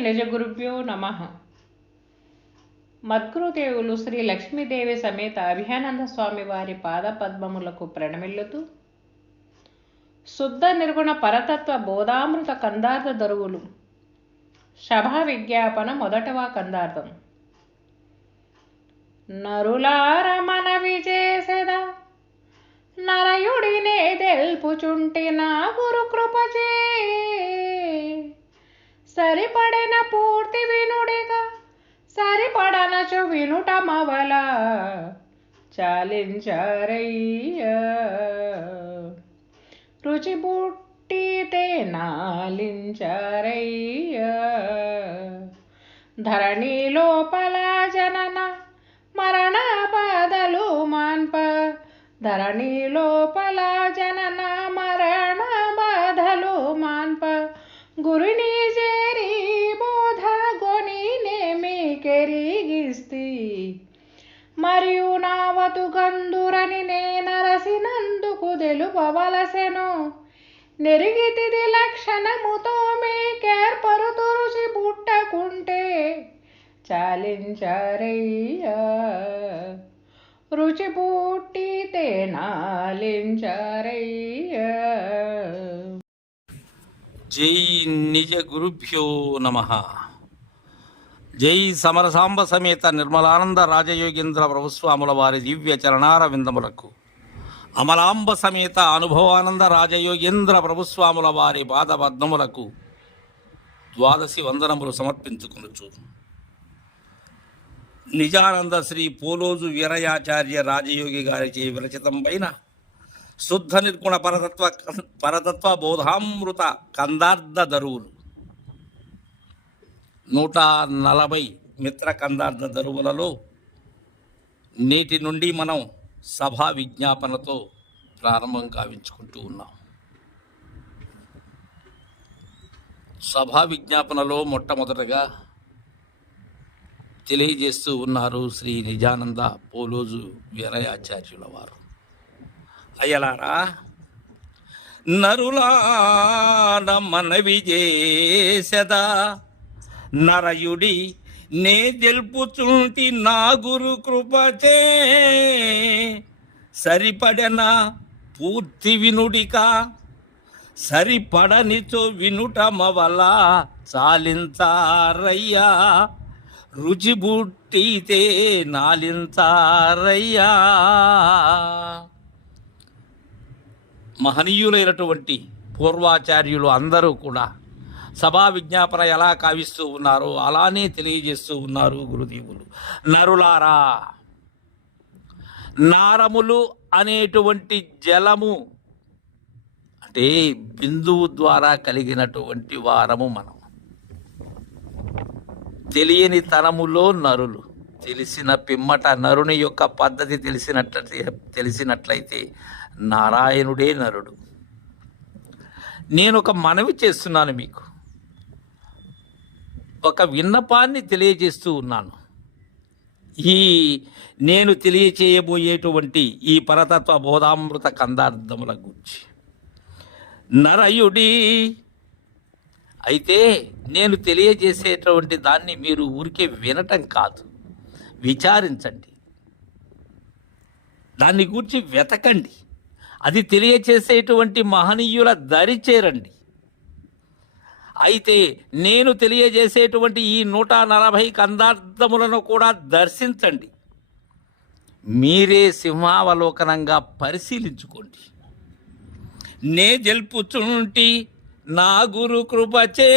నిజగురుభ్యో నమ. మద్గురుదేవులు శ్రీ లక్ష్మీదేవి సమేత అభియానంద స్వామి వారి పాదపద్మములకు ప్రణమిల్లుతూ శుద్ధ నిర్గుణ పరతత్వ బోధామృత కందార్థ దరువులు సభా విజ్ఞాపన మొదటవ కందార్థం. నరులారమన విజేసెద నరయుడినే తెల్పుచుంటి నా గురు కృపచే. సరిపడిన పూర్తి వినుడేగా సరిపడనచు వినుట మవల చాలించారయ్యా. రుచి పుట్టితే నాలించారయ్యా. ధరణి లోపల జనన మరణ బాధలు మాన్ప ధరణి లోపల జనన మరణ బాధలు మాన్ప. గురుని నావతు గందురని నేనరసినందుకు తెలుపవలసెను నెరిగితిది లక్షణముతో మీకేర్పరు తురుసి పుట్టకుంటే చాలించారయ్యా. రుచి పుట్టితే నాలించారయ్యా జై నిజ గురుభ్యో నమః. జై సమరసాంబ సమేత నిర్మలానంద రాజయోగేంద్ర ప్రభుస్వాముల వారి దివ్య చరణార విందములకు అమలాంబ సమేత అనుభవానంద రాజయోగేంద్ర ప్రభుస్వాముల వారి పాదపద్మములకు ద్వాదశి వందనములు సమర్పించుకునుచు. నిజానంద శ్రీ పోలోజు వీరయాచార్య రాజయోగి గారిచే విరచితంపైన శుద్ధ నిర్గుణ పరతత్వ పరతత్వ బోధామృత కందార్థ దరువులు. నూట నలభై మిత్ర కందార్థ దరువులలో నేటి నుండి మనం సభా విజ్ఞాపనతో ప్రారంభం కావించుకుంటూ ఉన్నాం. సభా విజ్ఞాపనలో మొట్టమొదటగా తెలియజేస్తూ ఉన్నారు శ్రీ నిజానంద పోలోజు వీరయాచార్యుల వారు. అయ్యలారా నరులాడ మనవి చేసదా? నరయుడి నే తెలుపుచుంటి నా గురు కృపచే. సరిపడన పూర్తి వినుడిక సరిపడనితో వినుటమవల చాలించారయ్యా. రుచి బుట్టితే నాలించారయ్యా. మహనీయులైనటువంటి పూర్వాచార్యులు అందరూ కూడా సభా విజ్ఞాపన ఎలా కావిస్తూ ఉన్నారో అలానే తెలియజేస్తూ ఉన్నారు గురుదేవులు. నరులారా నారములు అనేటువంటి జలము అంటే బిందువు ద్వారా కలిగినటువంటి వారము మనం. తెలియని తనములో నరులు తెలిసిన పిమ్మట నరుని యొక్క పద్ధతి తెలిసినట్లయితే తెలిసినట్లయితే నారాయణుడే నరుడు. నేను ఒక మనవి చేస్తున్నాను మీకు. ఒక విన్నపాన్ని తెలియజేస్తూ ఉన్నాను. ఈ నేను తెలియచేయబోయేటువంటి ఈ పరతత్వ బోధామృత కందార్థముల గురించి. నరయుడి అయితే నేను తెలియజేసేటువంటి దాన్ని మీరు ఊరికే వినటం కాదు. విచారించండి. దాన్ని గురించి వెతకండి. అది తెలియచేసేటువంటి మహనీయుల దరి చేరండి. అయితే నేను తెలియజేసేటువంటి ఈ నూట నలభై కందార్థములను కూడా దర్శించండి. మీరే సింహావలోకనంగా పరిశీలించుకోండి. నే జల్పుచుంటి నా గురు కృపచే.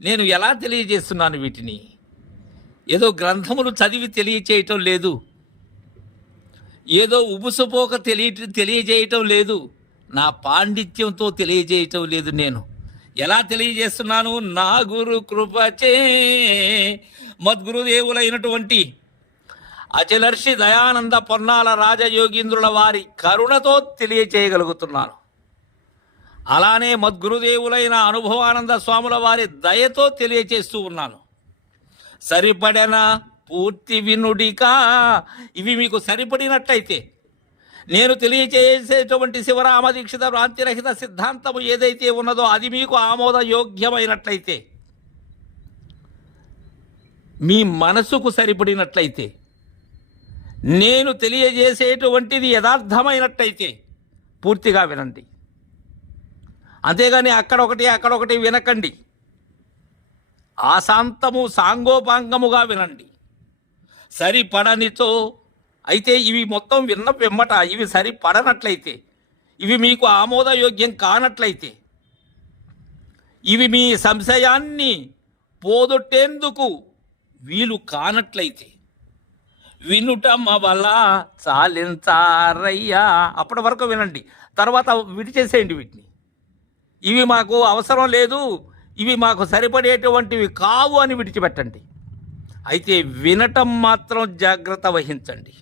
నేను ఎలా తెలియజేస్తున్నాను వీటిని? ఏదో గ్రంథములు చదివి తెలియచేయటం లేదు. ఏదో ఉబుసుపోక తెలియ తెలియజేయటం లేదు. నా పాండిత్యంతో తెలియజేయటం లేదు నేను. ఎలా తెలియజేస్తున్నాను? నా గురు కృపచే. మద్గురుదేవులైనటువంటి అచలర్షి దయానంద పొన్నాల రాజయోగీంద్రుల వారి కరుణతో తెలియచేయగలుగుతున్నాను. అలానే మద్గురుదేవులైన అనుభవానంద స్వాముల వారి దయతో తెలియచేస్తూ ఉన్నాను. సరిపడన? పూర్తి వినుడికా? ఇవి మీకు సరిపడినట్లయితే నేను తెలియచేసేటువంటి శివరామ దీక్షిత భ్రాంతిరహిత సిద్ధాంతము ఏదైతే ఉన్నదో అది మీకు ఆమోదయోగ్యమైనట్లయితే మీ మనసుకు సరిపడినట్లయితే నేను తెలియజేసేటువంటిది యథార్థమైనట్టయితే పూర్తిగా వినండి. అంతేగాని అక్కడొకటి అక్కడొకటి వినకండి. ఆశాంతము సాంగోపాంగముగా వినండి. సరిపడనితో అయితే ఇవి మొత్తం విన్న పిమ్మట ఇవి సరిపడనట్లయితే ఇవి మీకు ఆమోదయోగ్యం కానట్లయితే ఇవి మీ సంశయాన్ని పోదొట్టేందుకు వీలు కానట్లయితే వినుటమ్మ వల్ల చాలించారయ్యా. అప్పటి వరకు వినండి. తర్వాత విడిచేసేయండి వీటిని. ఇవి మాకు అవసరం లేదు ఇవి మాకు సరిపడేటువంటివి కావు అని విడిచిపెట్టండి. అయితే వినటం మాత్రం జాగ్రత్త వహించండి.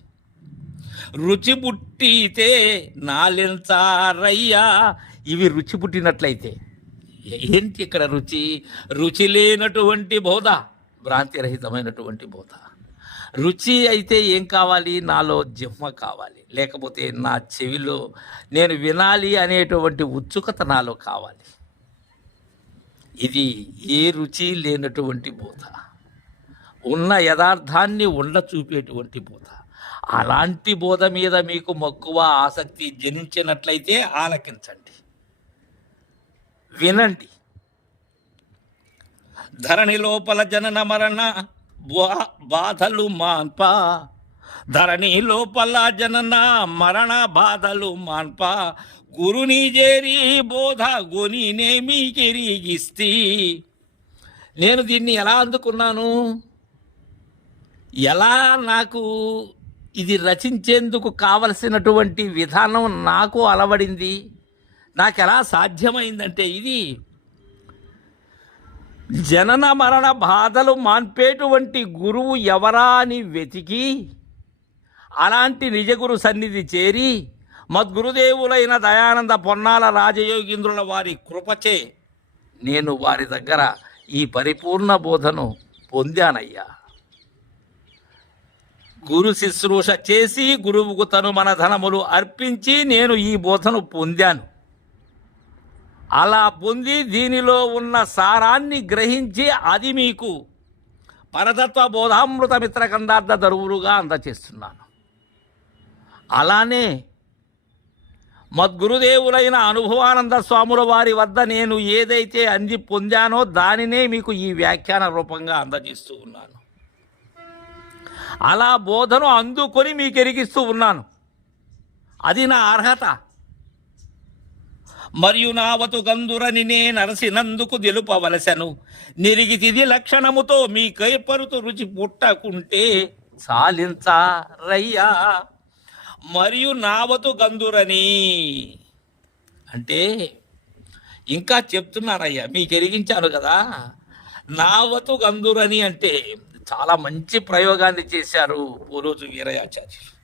రుచి పుట్టితే నాలెంచారయ్యా ఇవి రుచి పుట్టినట్లయితే. ఏంటి ఇక్కడ రుచి? రుచి లేనటువంటి బోధ భ్రాంతిరహితమైనటువంటి బోధ. రుచి అయితే ఏం కావాలి? నాలో జిహ్మ కావాలి. లేకపోతే నా చెవిలో నేను వినాలి అనేటువంటి ఉత్సుకత నాలో కావాలి. ఇది ఏ రుచి లేనటువంటి బోధ. ఉన్న యథార్థాన్ని ఉండ చూపేటువంటి బోధ. అలాంటి బోధ మీద మీకు మక్కువ ఆసక్తి జనించినట్లయితే ఆలకించండి. వినండి. ధరణి లోపల జనన మరణ బాధలు మాన్ప. ధరణి లోపల జనన మరణ బాధలు మాన్ప. గురుని చేరి బోధ గొనినేమి కిరిగిస్తి. నేను దీన్ని ఎలా అందుకున్నాను? ఎలా నాకు ఇది రచించేందుకు కావలసినటువంటి విధానం నాకు అలవడింది. నాకు ఎలా సాధ్యమైందంటే ఇది జనన మరణ బాధలు మాన్పేటువంటి గురువు ఎవరా అని వెతికి అలాంటి నిజగురు సన్నిధి చేరి మద్గురుదేవులైన దయానంద పొన్నాల రాజయోగీంద్రుల వారి కృపచే నేను వారి దగ్గర ఈ పరిపూర్ణ బోధను పొందానయ్యా. గురు శుశ్రూష చేసి గురువుకు తను మన ధనములు అర్పించి నేను ఈ బోధను పొందాను. అలా పొంది దీనిలో ఉన్న సారాన్ని గ్రహించి అది మీకు పరతత్వ బోధామృత మిత్ర కందార్థ దరువులుగా అందచేస్తున్నాను. అలానే మద్గురుదేవులైన అనుభవానంద స్వాముల వారి వద్ద నేను ఏదైతే అంది పొందానో దానినే మీకు ఈ వ్యాఖ్యాన రూపంగా అందజేస్తూ ఉన్నాను. అలా బోధను అందుకొని మీకు ఎరిగిస్తూ ఉన్నాను. అది నా అర్హత. మరియు నావతు గందురని నే నరసినందుకు తెలుపవలసను నిరిగితిది లక్షణముతో మీ కైపరుతు రుచి పుట్టకుంటే చాలించారయ్యా. మరియు నావతు గందురని అంటే ఇంకా చెప్తున్నారయ్యా మీకు ఎరిగించాను కదా. నావతు గందురని అంటే చాలా మంచి ప్రయోగాన్ని చేశారు పూరోజు వీరయాచార్యులు.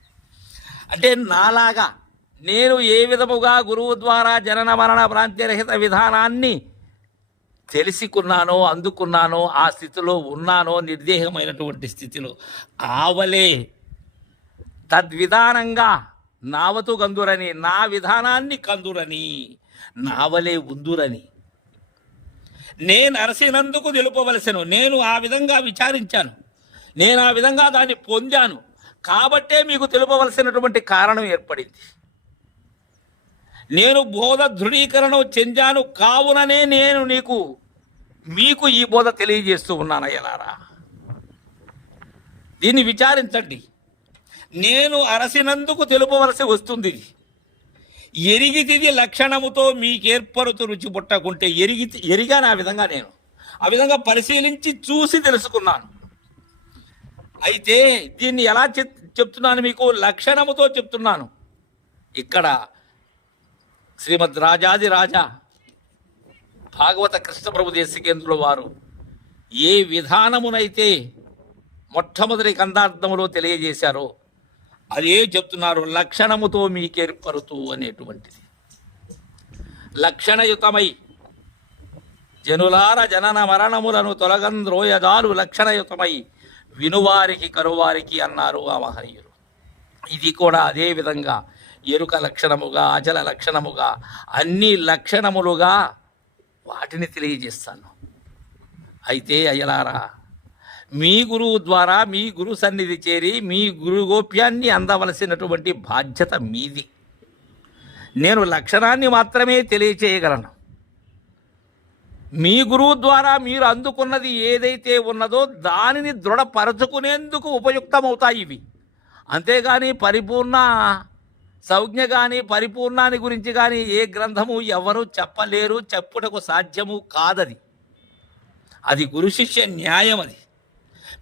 అంటే నాలాగా నేను ఏ విధముగా గురువు ద్వారా జనన మరణ భ్రాంతిరహిత విధానాన్ని తెలిసికున్నానో అందుకున్నానో ఆ స్థితిలో ఉన్నానో నిర్దేహమైనటువంటి స్థితిలో ఆవలే. తద్విధానంగా నావతు గందురని నా విధానాన్ని కందురని నావలే ఉందురని. నేను అరసినందుకు తెలుపవలసను. నేను ఆ విధంగా విచారించాను. నేను ఆ విధంగా దాన్ని పొందాను. కాబట్టే మీకు తెలుపవలసినటువంటి కారణం ఏర్పడింది. నేను బోధ ధృవీకరణ చెందాను కావుననే నేను నీకు మీకు ఈ బోధ తెలియజేస్తూ ఉన్నాను అయ్యలారా. దీన్ని విచారించండి. నేను అరసినందుకు తెలుపవలసి వస్తుంది. ఇది. ఎరిగితిది లక్షణముతో మీకేర్పరుతు రుచి పుట్టకుంటే ఎరిగి ఎరిగాను ఆ విధంగా నేను. ఆ విధంగా పరిశీలించి చూసి తెలుసుకున్నాను. అయితే దీన్ని ఎలా చెప్- చెప్తున్నాను మీకు? లక్షణముతో చెప్తున్నాను. ఇక్కడ శ్రీమద్ రాజాది రాజా భాగవత కృష్ణప్రభు దేశికేంద్రుల వారు ఏ విధానమునైతే మొట్టమొదటి కందార్థములో తెలియజేశారో అదే చెప్తున్నారు లక్షణముతో మీకేర్పరుతూ అనేటువంటిది. లక్షణయుతమై జనులార జనన మరణములను తొలగంద్రోయదాలు లక్షణయుతమై వినువారికి కరువారికి అన్నారు ఆ మహనీయులు. ఇది కూడా అదే విధంగా ఎరుక లక్షణముగా అజల లక్షణముగా అన్ని లక్షణములుగా వాటిని తెలియజేస్తాను. అయితే అయ్యలారా మీ గురువు ద్వారా మీ గురు సన్నిధి చేరి మీ గురు గోప్యాన్ని అందవలసినటువంటి బాధ్యత మీది. నేను లక్షణాన్ని మాత్రమే తెలియచేయగలను. మీ గురువు ద్వారా మీరు అందుకున్నది ఏదైతే ఉన్నదో దానిని దృఢపరచుకునేందుకు ఉపయుక్తమవుతాయి ఇవి. అంతేగాని పరిపూర్ణ సంజ్ఞ కానీ పరిపూర్ణాన్ని గురించి కానీ ఏ గ్రంథము ఎవరు చెప్పలేరు చెప్పుటకు సాధ్యము కాదది. అది గురు శిష్య న్యాయం అది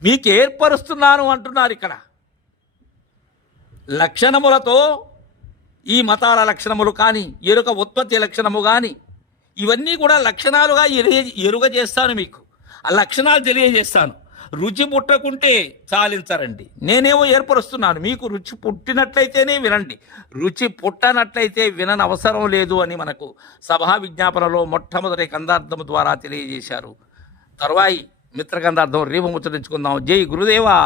మీకు ఏర్పరుస్తున్నాను అంటున్నారు ఇక్కడ. లక్షణములతో ఈ మతాల లక్షణములు కానీ ఎరుక ఉత్పత్తి లక్షణము కానీ ఇవన్నీ కూడా లక్షణాలుగా ఎరుగ ఎరుగ చేస్తాను మీకు. ఆ లక్షణాలు తెలియజేస్తాను. రుచి పుట్టకుంటే చాలించరండి. నేనేమో ఏర్పరుస్తున్నాను. మీకు రుచి పుట్టినట్లయితేనే వినండి. రుచి పుట్టనట్లయితే వినని అవసరం లేదు అని మనకు సభా విజ్ఞాపనలో మొట్టమొదటి కందార్థము ద్వారా తెలియజేశారు. తరువాయి మిత్రగంధార్థం రేపు ముచ్చటించుకుందాం. జై గురుదేవా!